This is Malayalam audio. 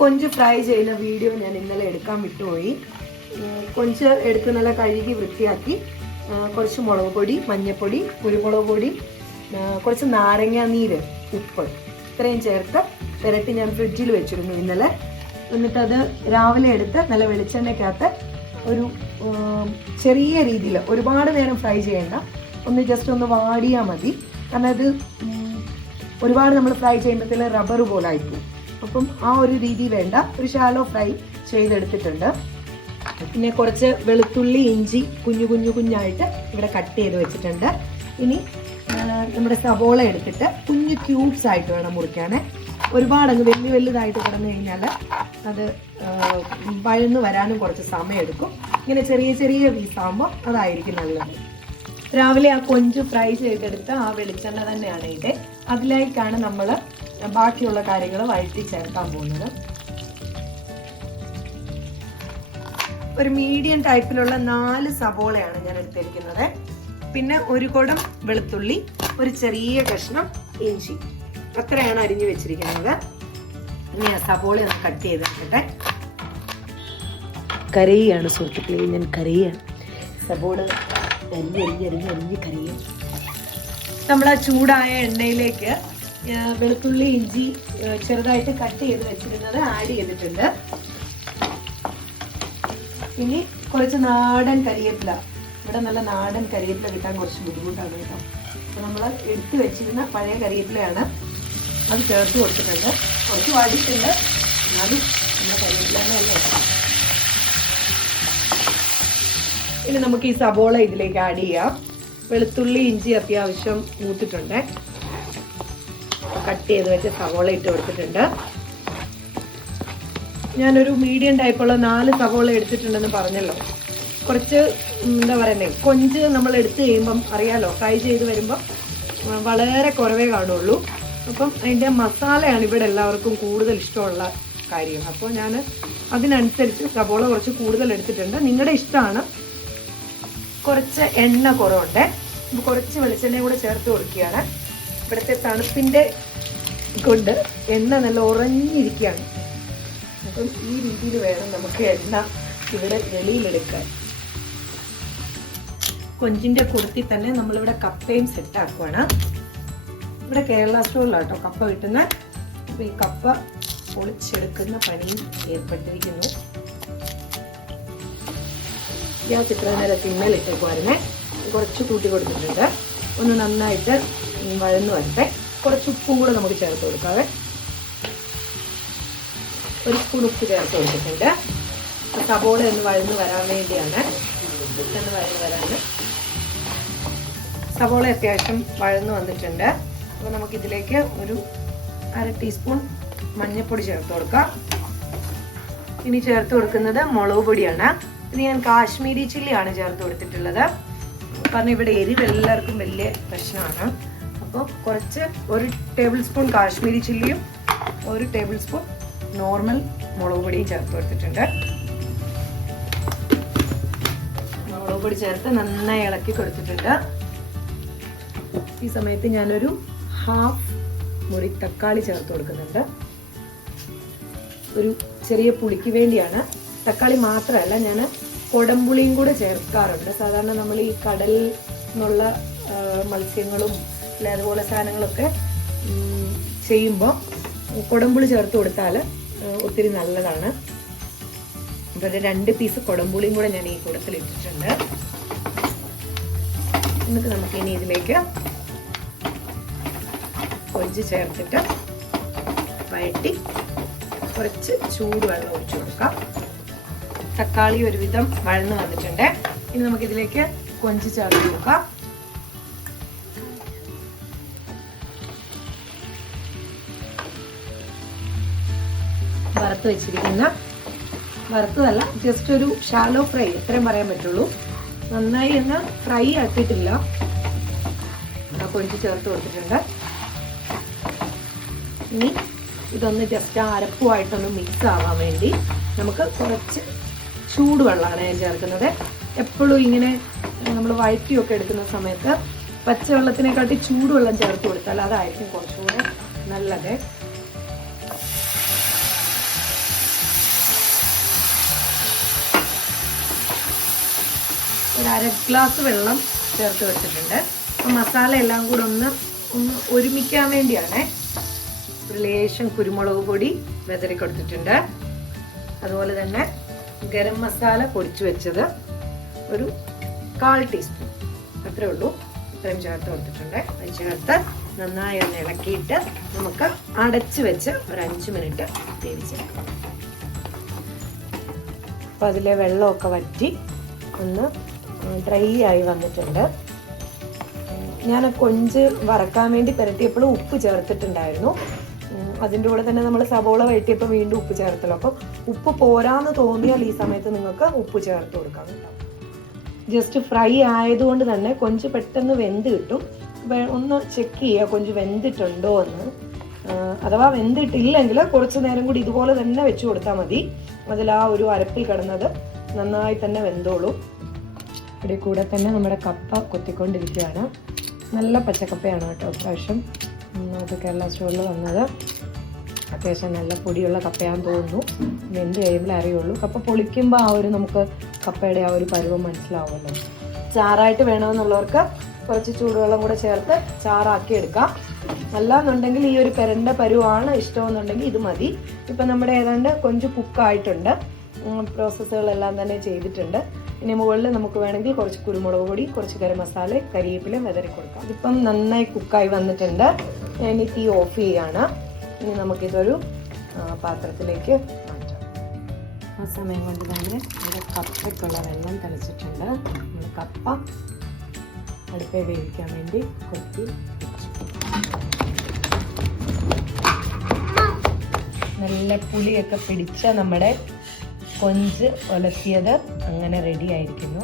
കൊഞ്ച് ഫ്രൈ ചെയ്യുന്ന വീഡിയോ ഞാൻ ഇന്നലെ എടുക്കാൻ വിട്ടുപോയി. കൊഞ്ച് എടുത്ത് നല്ല കഴുകി വൃത്തിയാക്കി കുറച്ച് മുളക് പൊടി, മഞ്ഞൾപ്പൊടി, കുരുമുളക് പൊടി, കുറച്ച് നാരങ്ങ നീര്, ഉപ്പ് ഇത്രയും ചേർത്ത് പുരട്ടി ഞാൻ ഫ്രിഡ്ജിൽ വെച്ചിരുന്നു ഇന്നലെ. എന്നിട്ടത് രാവിലെ എടുത്ത് നല്ല വെളിച്ചെണ്ണയ്ക്കകത്ത് ഒരു ചെറിയ രീതിയിൽ, ഒരുപാട് നേരം ഫ്രൈ ചെയ്യേണ്ട, ഒന്ന് ജസ്റ്റ് ഒന്ന് വാടിയാൽ മതി. കാരണം അത് ഒരുപാട് നമ്മൾ ഫ്രൈ ചെയ്യുമ്പോഴത്തേന് റബ്ബർ പോലെ ആയിപ്പോവും. അപ്പം ആ ഒരു രീതി വേണ്ട, ഒരു ഷാലോ ഫ്രൈ ചെയ്തെടുത്തിട്ടുണ്ട്. പിന്നെ കുറച്ച് വെളുത്തുള്ളി, ഇഞ്ചി കുഞ്ഞായിട്ട് ഇവിടെ കട്ട് ചെയ്ത് വെച്ചിട്ടുണ്ട്. ഇനി നമ്മുടെ സവോള എടുത്തിട്ട് കുഞ്ഞു ക്യൂബ്സ് ആയിട്ട് വേണം മുറിക്കാൻ. ഒരുപാട് അങ്ങ് വലുതായിട്ട് കിടന്നു കഴിഞ്ഞാൽ അത് വഴന്ന് വരാനും കുറച്ച് സമയമെടുക്കും. ഇങ്ങനെ ചെറിയ പീസാകുമ്പോൾ അതായിരിക്കും നല്ലത്. രാവിലെ ആ കൊഞ്ച് ഫ്രൈ ചെയ്തെടുത്ത് ആ വെളിച്ചെണ്ണ തന്നെയാണ് ഇത്. അതിലേക്കാണ് നമ്മൾ ബാക്കിയുള്ള കാര്യങ്ങൾ വഴറ്റി ചേർക്കാൻ പോകുന്നത്. ഒരു മീഡിയം ടൈപ്പിലുള്ള 4 സവോളയാണ് ഞാൻ എടുത്തിരിക്കുന്നത്. പിന്നെ ഒരു കുടം വെളുത്തുള്ളി, ഒരു ചെറിയ കഷ്ണം ഇഞ്ചി, അത്രയാണ് അരിഞ്ഞു വെച്ചിരിക്കുന്നത്. ഇനി ആ സവോള ഒന്ന് കട്ട് ചെയ്തെടുക്കട്ടെ. കരയാണ് സുഹൃത്തുക്കളെ, ഞാൻ കരയാണ്. സവോള അരിഞ്ഞ് കരയും. നമ്മൾ ആ ചൂടായ എണ്ണയിലേക്ക് വെളുത്തുള്ളി, ഇഞ്ചി ചെറുതായിട്ട് കട്ട് ചെയ്ത് വെച്ചിരുന്നത് ആഡ് ചെയ്തിട്ടുണ്ട്. ഇനി കുറച്ച് നാടൻ കരിവേപ്പില, ഇവിടെ നല്ല നാടൻ കരിവേപ്പില കിട്ടാൻ കുറച്ച് ബുദ്ധിമുട്ടാണ് കേട്ടോ. അപ്പോൾ നമ്മൾ എടുത്ത് വെച്ചിരുന്ന പഴയ കരിവേപ്പിലയാണ്, അത് ചേർത്ത് കൊടുത്തിട്ടുണ്ട്. കുറച്ച് വാടിയിട്ടുണ്ട്, എന്നാലും നമ്മുടെ കരിവേപ്പില തന്നെയല്ലേ. ഇനി നമുക്ക് ഈ സവോള ഇതിലേക്ക് ആഡ് ചെയ്യാം. വെളുത്തുള്ളി, ഇഞ്ചി അത്യാവശ്യം മൂത്തിട്ടുണ്ട്. കട്ട് ചെയ്ത് വെച്ച സവോള ഇട്ട് കൊടുത്തിട്ടുണ്ട്. ഞാനൊരു മീഡിയം ടൈപ്പുള്ള 4 സവോള എടുത്തിട്ടുണ്ടെന്ന് പറഞ്ഞല്ലോ. കുറച്ച് എന്താ പറയുന്നത്, കൊഞ്ച് നമ്മൾ എടുത്ത് കഴിയുമ്പം അറിയാലോ, ഫ്രൈ ചെയ്ത് വരുമ്പം വളരെ കുറവേ കാണുള്ളൂ. അപ്പം അതിൻ്റെ മസാലയാണ് ഇവിടെ എല്ലാവർക്കും കൂടുതൽ ഇഷ്ടമുള്ള കാര്യം. അപ്പോൾ ഞാൻ അതിനനുസരിച്ച് സവോള കുറച്ച് കൂടുതൽ എടുത്തിട്ടുണ്ട്. നിങ്ങളുടെ ഇഷ്ടമാണ്. കുറച്ച് എണ്ണ കുറവുണ്ട്, കുറച്ച് വെളിച്ചെണ്ണയും കൂടെ ചേർത്ത് കൊടുക്കുകയാണ്. ഇവിടുത്തെ തണുപ്പിൻ്റെ കൊണ്ട് എണ്ണ നല്ല ഉറഞ്ഞിരിക്കുകയാണ്. അപ്പം ഈ രീതിയിൽ വേണം നമുക്ക് എണ്ണ ഇവിടെ വെളിയിലെടുക്കാൻ. കൊഞ്ചിൻ്റെ കുർത്തി തന്നെ നമ്മളിവിടെ കപ്പയും സെറ്റാക്കുവാണ്. ഇവിടെ കേരള സ്റ്റോറിലാട്ടോ കപ്പ കിട്ടുന്ന. അപ്പോൾ ഈ കപ്പ പൊളിച്ചെടുക്കുന്ന പണിയും ഏർപ്പെട്ടിരിക്കുന്നു. ഞാൻ ചിത്രനേരം തിന്നലിട്ടേക്കുവായിരുന്നേ, കുറച്ച് കൂട്ടി കൊടുത്തിട്ടുണ്ട്. ഒന്ന് നന്നായിട്ട് വഴന്നു വരട്ടെ. കുറച്ച് ഉപ്പും കൂടെ നമുക്ക് ചേർത്ത് കൊടുക്കാവേ. ഒരു സ്പൂൺ ഉപ്പ് ചേർത്ത് കൊടുത്തിട്ടുണ്ട്. സവോള ഒന്ന് വഴന്ന് വരാൻ വേണ്ടിയാണ്, പെട്ടെന്ന് വഴന്ന് വരാൻ. സവോള അത്യാവശ്യം വഴന്ന് വന്നിട്ടുണ്ട്. അപ്പോൾ നമുക്കിതിലേക്ക് ഒരു 1/2 ടീസ്പൂൺ മഞ്ഞൾപ്പൊടി ചേർത്ത് കൊടുക്കാം. ഇനി ചേർത്ത് കൊടുക്കുന്നത് മുളക് പൊടിയാണ്. ഇത് ഞാൻ കാശ്മീരി ചില്ലിയാണ് ചേർത്ത് കൊടുത്തിട്ടുള്ളത്. കാരണം ഇവിടെ എരിവ് എല്ലാവർക്കും വലിയ പ്രശ്നമാണ്. അപ്പോൾ കുറച്ച് 1 ടേബിൾ സ്പൂൺ കാശ്മീരി ചില്ലിയും 1 ടേബിൾ സ്പൂൺ നോർമൽ മുളക് പൊടിയും ചേർത്ത് കൊടുത്തിട്ടുണ്ട്. മുളക് പൊടി ചേർത്ത് നന്നായി ഇളക്കി കൊടുത്തിട്ടുണ്ട്. ഈ സമയത്ത് ഞാനൊരു 1/2 മുറി തക്കാളി ചേർത്ത് കൊടുക്കുന്നുണ്ട്. ഒരു ചെറിയ പുളിക്ക് വേണ്ടിയാണ്. തക്കാളി മാത്രമല്ല, ഞാൻ കൊടംപുളിയും കൂടെ ചേർക്കാറുണ്ട്. സാധാരണ നമ്മൾ ഈ കടലിൽ നിന്നുള്ള മത്സ്യങ്ങളും അല്ലെ അതുപോലെ സാധനങ്ങളൊക്കെ ചെയ്യുമ്പോൾ കൊടംപുളി ചേർത്ത് കൊടുത്താൽ ഒത്തിരി നല്ലതാണ്. അപ്പോൾ 2 പീസ് കൊടംപുളിയും കൂടെ ഞാൻ ഈ കൂടത്തിൽ ഇട്ടിട്ടുണ്ട്. എന്നിട്ട് നമുക്ക് ഇനി ഇതിലേക്ക് കൊഞ്ച് ചേർത്തിട്ട് വഴറ്റി കുറച്ച് ചൂടുവെള്ളം ഒഴിച്ചു കൊടുക്കാം. തക്കാളി ഒരുവിധം വഴന്ന് വന്നിട്ടുണ്ട്. ഇനി നമുക്കിതിലേക്ക് കൊഞ്ച് ചേർത്ത് കൊടുക്കാം. വറുത്തതല്ല, ജസ്റ്റ് ഒരു ഷാലോ ഫ്രൈ, എത്രയും പറയാൻ പറ്റുള്ളൂ. നന്നായി ഒന്ന് ഫ്രൈ ആക്കിയിട്ടില്ല. കൊഞ്ച് ചേർത്ത് കൊടുത്തിട്ടുണ്ട്. ഇനി ഇതൊന്ന് ജസ്റ്റ് അരപ്പുമായിട്ടൊന്ന് മിക്സ് ആവാൻ വേണ്ടി നമുക്ക് കുറച്ച് ചൂടുവെള്ളമാണ് ഞാൻ ചേർക്കുന്നത്. എപ്പോഴും ഇങ്ങനെ നമ്മൾ വഴറ്റിയൊക്കെ എടുക്കുന്ന സമയത്ത് പച്ചവെള്ളത്തിനെക്കാട്ടി ചൂടുവെള്ളം ചേർത്ത് കൊടുത്താൽ അതായിരിക്കും കുറച്ചുകൂടെ നല്ലത്. ഒരു 1/2 ഗ്ലാസ് വെള്ളം ചേർത്ത് വെച്ചിട്ടുണ്ട്. അപ്പം മസാല എല്ലാം കൂടെ ഒന്ന് ഒരുമിക്കാൻ വേണ്ടിയാണേ. ഒരു ലേശം കുരുമുളക് പൊടി വെതറി കൊടുത്തിട്ടുണ്ട്. അതുപോലെ തന്നെ ഗരം മസാല പൊടിച്ചു വെച്ചത് ഒരു 1/4 ടീസ്പൂൺ, അത്രേ ഉള്ളൂ. ഇത്രയും ചേർത്ത് കൊടുത്തിട്ടുണ്ട്. അത് ചേർത്ത് നന്നായി ഒന്ന് ഇളക്കിയിട്ട് നമുക്ക് അടച്ച് വെച്ച് ഒരു 5 മിനിറ്റ് വേവിച്ചെടുക്കാം. അപ്പം അതിലെ വെള്ളമൊക്കെ വറ്റി ഒന്ന് ഡ്രൈ ആയി വന്നിട്ടുണ്ട്. ഞാൻ കൊഞ്ച് വറക്കാൻ വേണ്ടി പുരട്ടിയപ്പോഴും ഉപ്പ് ചേർത്തിട്ടുണ്ടായിരുന്നു. അതിൻ്റെ കൂടെ തന്നെ നമ്മൾ സവോള വഴറ്റിയപ്പോൾ വീണ്ടും ഉപ്പ് ചേർത്തല്ലോ. അപ്പം ഉപ്പ് പോരാന്ന് തോന്നിയാൽ ഈ സമയത്ത് നിങ്ങൾക്ക് ഉപ്പ് ചേർത്ത് കൊടുക്കാം കേട്ടോ. ജസ്റ്റ് ഫ്രൈ ആയതുകൊണ്ട് തന്നെ കൊഞ്ച് പെട്ടെന്ന് വെന്ത് കിട്ടും. ഒന്ന് ചെക്ക് ചെയ്യുക കൊഞ്ച് വെന്തിട്ടുണ്ടോ എന്ന്. അഥവാ വെന്തിട്ടില്ലെങ്കിൽ കുറച്ച് നേരം കൂടി ഇതുപോലെ തന്നെ വെച്ച് കൊടുത്താൽ മതി. അതിൽ ആ ഒരു അരപ്പിൽ കിടന്നത് നന്നായി തന്നെ വെന്തോളും. ഇവിടെ കൂടെ തന്നെ നമ്മുടെ കപ്പ കൊത്തിക്കൊണ്ടിരിക്കുകയാണ്. നല്ല പച്ചക്കപ്പയാണ് കേട്ടോ പ്രാവശ്യം. അത് കേരള സ്റ്റോറിൽ വന്നത് അത്യാവശ്യം നല്ല പൊടിയുള്ള കപ്പയാന്ന് തോന്നുന്നു. വെന്ത് കഴിയുമ്പോൾ അറിയുള്ളൂ. കപ്പ പൊളിക്കുമ്പോൾ ആ ഒരു നമുക്ക് കപ്പയുടെ ആ ഒരു പരുവം മനസ്സിലാവുമല്ലോ. ചാറായിട്ട് വേണമെന്നുള്ളവർക്ക് കുറച്ച് ചൂടുവെള്ളം കൂടെ ചേർത്ത് ചാറാക്കി എടുക്കാം. അല്ലാന്നുണ്ടെങ്കിൽ ഈ ഒരു പെരണ്ട പരുവാണ് ഇഷ്ടമെന്നുണ്ടെങ്കിൽ ഇത് മതി. ഇപ്പം നമ്മുടെ ഏതാണ്ട് കൊഞ്ച് കുക്കായിട്ടുണ്ട്. പ്രോസസ്സുകളെല്ലാം തന്നെ ചെയ്തിട്ടുണ്ട്. ഇനി മുകളിൽ നമുക്ക് വേണമെങ്കിൽ കുറച്ച് കുരുമുളക് പൊടി, കുറച്ച് ഗരം മസാല, കരിവേപ്പില വെതറി കൊടുക്കാം. ഇതിപ്പം നന്നായി കുക്കായി വന്നിട്ടുണ്ട്. ഇനി തീ ഓഫ് ചെയ്യാണ്. ഇനി നമുക്കിതൊരു പാത്രത്തിലേക്ക് മാറ്റാം. ആ സമയം കൊണ്ട് തന്നെ ഇവിടെ കപ്പയ്ക്കുള്ള വെള്ളം തിളച്ചിട്ടുണ്ട്. നമ്മൾ കപ്പ അടുപ്പേ വേവിക്കാൻ വേണ്ടി കൊത്തി നല്ല പുളിയൊക്കെ പിടിച്ച നമ്മുടെ കൊഞ്ച് ഒലത്തിയത് അങ്ങനെ റെഡി ആയിരിക്കുന്നു.